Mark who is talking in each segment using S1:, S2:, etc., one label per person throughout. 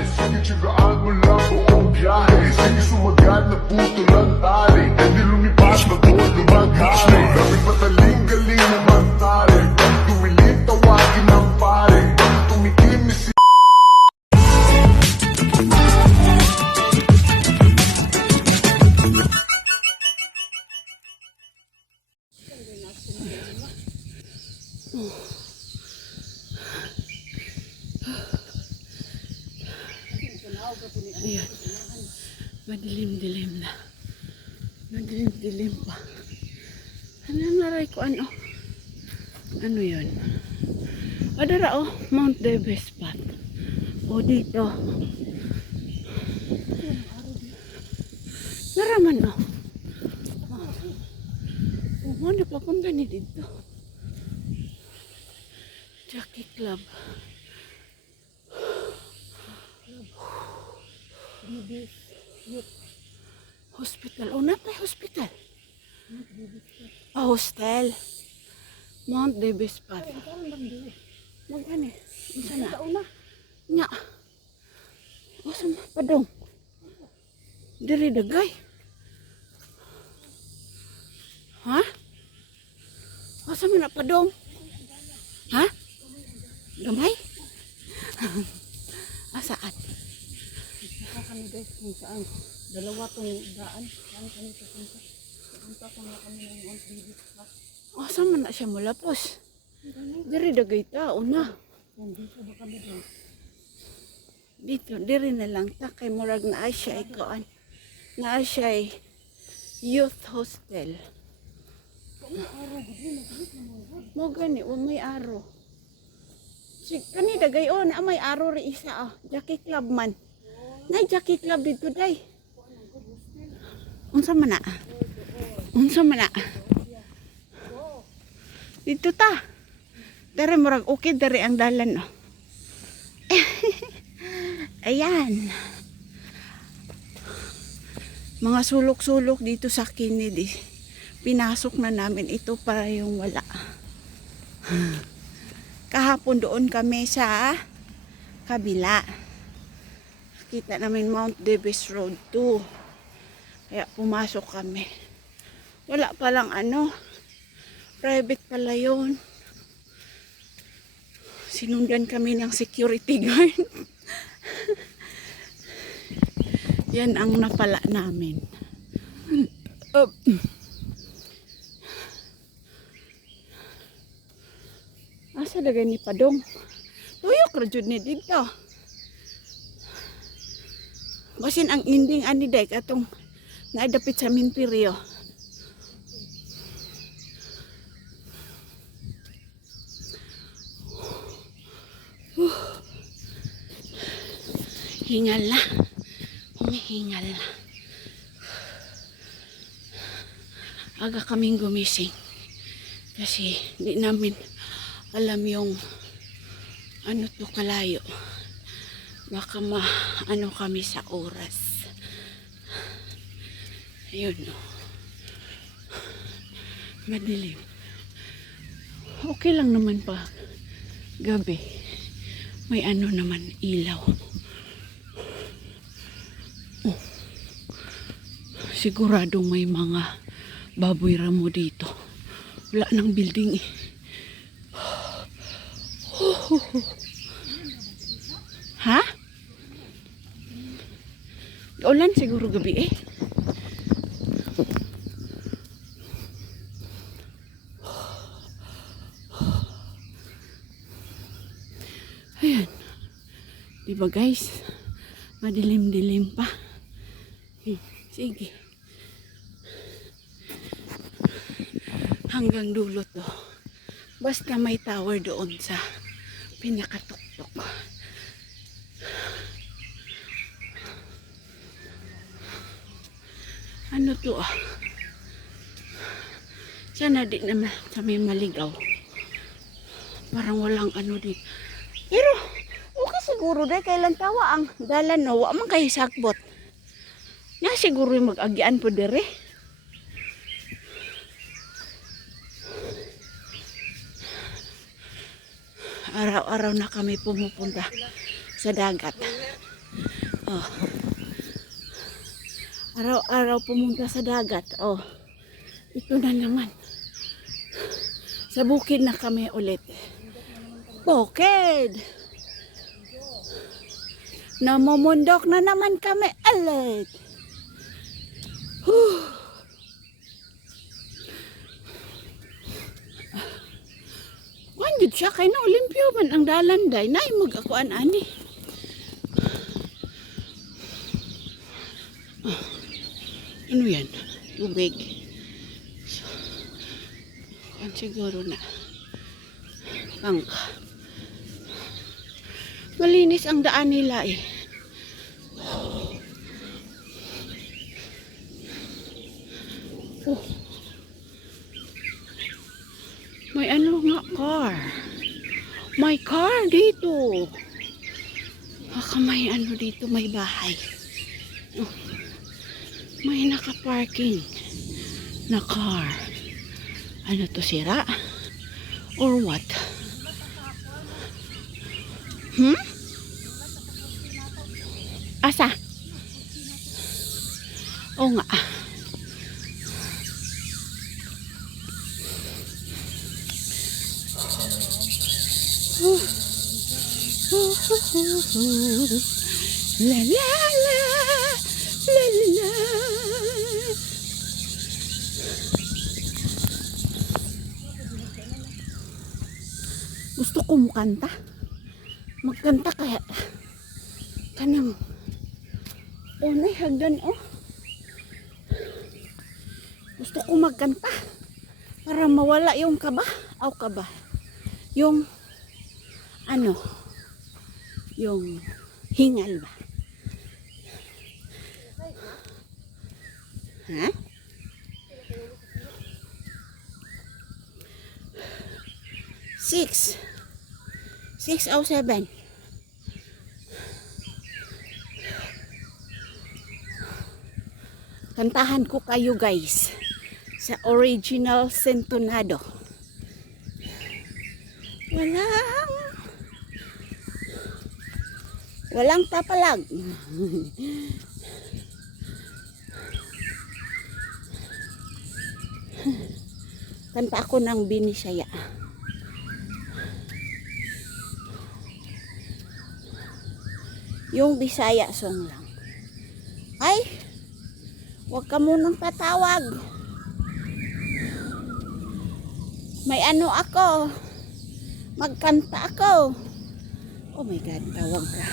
S1: Sige, tsagaan mo lang buong biyahe Sige, sumagat na puto lang tali Hindi lumipas, magtuwad lumaghari Daming pataling galing na magtali Pag tumilim, tawagin ng pare Pag tumikim ni si
S2: Ayan. Madilim-dilim na. Madilim-dilim pa. Ano naray ko ano? Ano yun? O dara oh, Mount Everest spot. O dito. Naraman oh. Oh, mo napapunta ni dito. Jackie Club. Hospital. Oh, napay hospital. Ah, hostel. Mount Davis Park. Mag ano? Isa na. Nya. O, sa padong. Diri dagay. Ha? O, sa na padong? Ha? Gamay? Asaan?
S3: Kami guys kung saan. Dalawa tong daan. Saan kami pupunta? Pupunta ko na kami ng Mount David Park.
S2: O, sa man na siya mulapos? Diri dagay tao na.
S3: Dito ba kami doon?
S2: Dito, diri na lang ta kay murag na siya ikoan. Na siya ay youth hostel. Mo gani, wa may aro. Si kani dagay oh, na may aro ri isa ah. Jackie Club man. Nay Jackie Club dito day. Unsa man na? Unsa man na? Dito ta. Dere murag okay dere ang dalan oh. Ayan. Mga sulok-sulok dito sa Kennedy. Pinasok na namin ito para yung wala. Kahapon doon kami sa kabila. Kita namin Mount Davis Road 2. Kaya pumasok kami. Wala palang ano. Private pala yun. Sinundan kami ng security guard. Yan ang napala namin. Up. Asa lagay ni Padong? Tuyok ra jud ni dito. Basin ang ending ani day katong naidapit sa minteryo. Hingal na. Humihingal na. Aga kaming gumising. Kasi di namin alam yung ano to kalayo. Baka ma ano kami sa oras. Ayun no. Madilim. Okay lang naman pa gabi. May ano naman ilaw. Siguradong may mga baboy ramo dito. Wala nang building eh. Ha? Ulan siguro gabi eh. Ayan. Diba guys? Madilim-dilim pa. Hmm, Sige. Hanggang dulo to. Basta may tower doon sa pinakatuktok. Ano to ah? Sana di naman may maligaw. Parang walang ano din. Pero, okay siguro dahil kailan tawa ang dalan no. Wa man kayo sakbot. Nga siguro yung mag-agian po dire. Araw-araw na kami pumupunta sa dagat. Oh. Araw-araw pumunta sa dagat. Oh. Ito na naman. Sa bukid na kami ulit. Bukid! Namumundok na naman kami ulit. Whew. Kuan jud siya kay na Olimpio man ang dalanday nay magakuan ani. Ano yan? Tubig. So, kuan siguro na. Bangka. Malinis ang daan nila eh. Oh. May ano nga car. May car dito. Baka may ano dito, may bahay. May naka-parking na car. Ano to, sira? Or what? Hmm? Asa? Oo nga. La la la la la la Gusto ko mukanta. Magkanta kaya kanang unay hagdan oh. Gusto ko magkanta para mawala yung kaba. Aw kaba. Yung ano yung hingal ba? Ha? Six. Six oh seven. Kantahan ko kayo guys sa original Sentonado. Walang Walang tapalag. Kanta ako ng Binisaya. Yung Bisaya song lang. Ay, huwag ka munang patawag. May ano ako. Magkanta ako. Oh my God, tawag ka.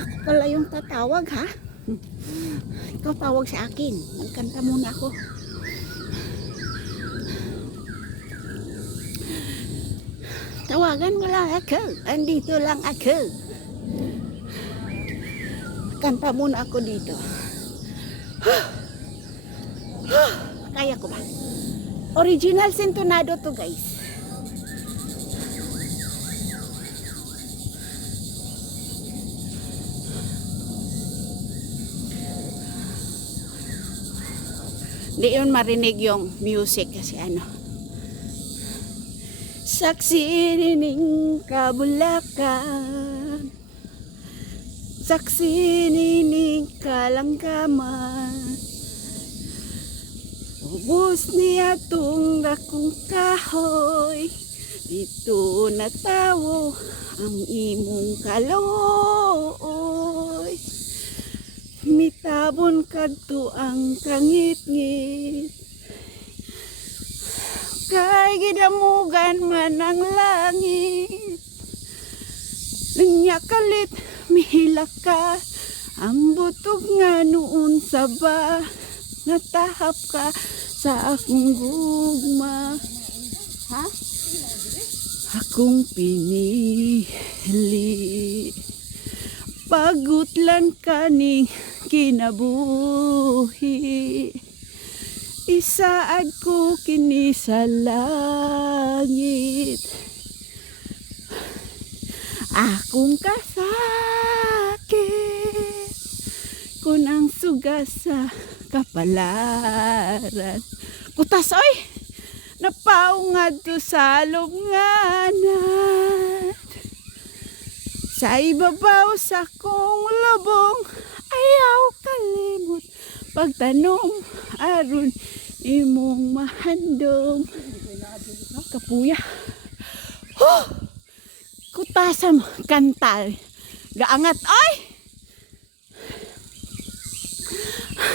S2: Ako pala yung tatawag, ha? Ikaw tawag sa akin. Magkanta muna ako. Tawagan mo lang ako. Andito lang ako. Kanta muna ako dito. Kaya ko ba? Original Sentonado to guys. Di yun marinig yung music kasi ano. Saksi nining kabulakan. Saksi nining kalangkaman. Ubus niya tung dakong kahoy. Dito na tawo ang imong kaloy. Mitabon kadto ang kangit-ngit Kay gidamugan man ang langit. Nya kalit mihila ka. Ang butog nga noon sa ba? Natahap ka sa akong gugma. Ha? Akong pinili. Pagutlan ka ning kinabuhi Isaad ko kini sa langit. Akong kasakit Kun ang suga sa kapalaran. Kutas oy! Napaungad to sa lubnganan Sa ibabaw sa kong lubong ayaw kalimot. Pagtanom aron imong mahandom kapuya. Huh! kutasam kantal. Gaangat ay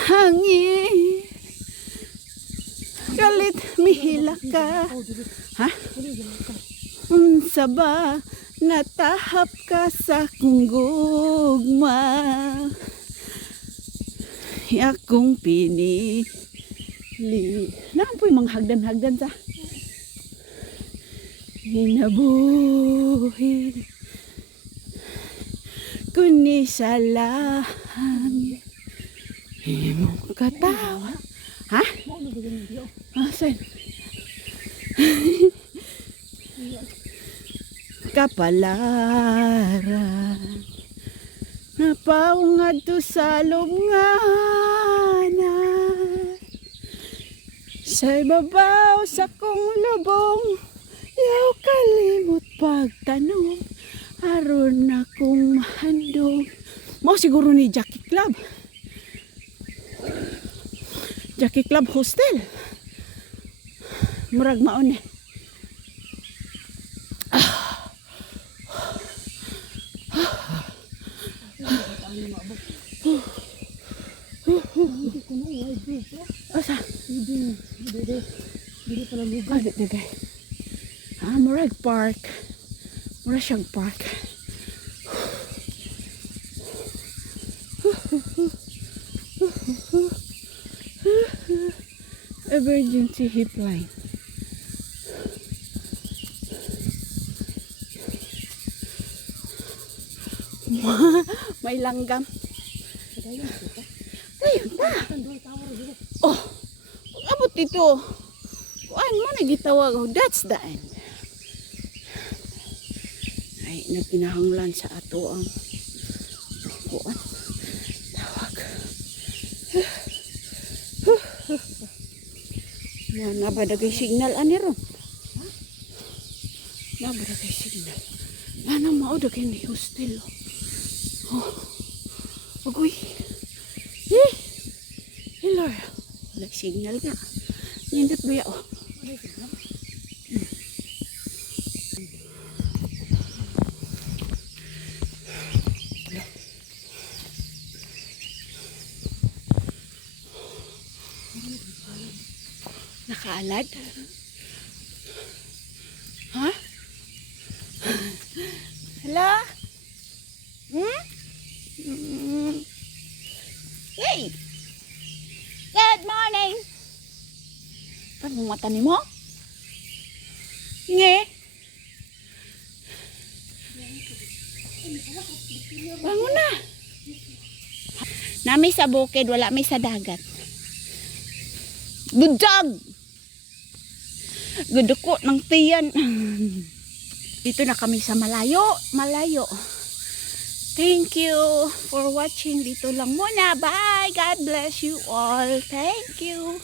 S2: hangin. Galit mihila ka. Ha? Unsa ba natahap ka sa kunggugma? Akong pinili naapoy mga hagdan-hagdan sa? Hinabuhi kuni sa lahang imong katawa. Ha? Asan? kapalaran. Napaungad to sa lubnganan sa ibabaw sa kong lubong yaw kalimot pagtanom aron akong mahandog mo siguro ni Jackie Club. Jackie Club Hostel. Murag maon eh Asa?
S3: Hindi, hindi, hindi pala lugar.
S2: Di dagay. Ah, murag park. Siyang park. Emergency hip line. May langgam.
S3: Kadayon kita.
S2: Ayun na.
S3: Tandoy tower dito.
S2: Oh, kung abot dito. Kuan mo na gitawag. Oh, that's the end. Ay, nagkinahanglan sa ato ang kuan. Tawag. Na nabadagay signal ani ron. Nabadagay signal. Nana mao dagay ni hostel. Oh. Agoy. Eh. Hello. Wala signal ka. Nindot ba ya? Oh. Nakaalad? Ano mata ni mo? Nge? Bangon na! Nami sa bukid, wala may sa dagat. Job! Guduko ng tiyan. Dito na kami sa malayo. Malayo. Thank you for watching. Dito lang muna. Bye. God bless you all. Thank you.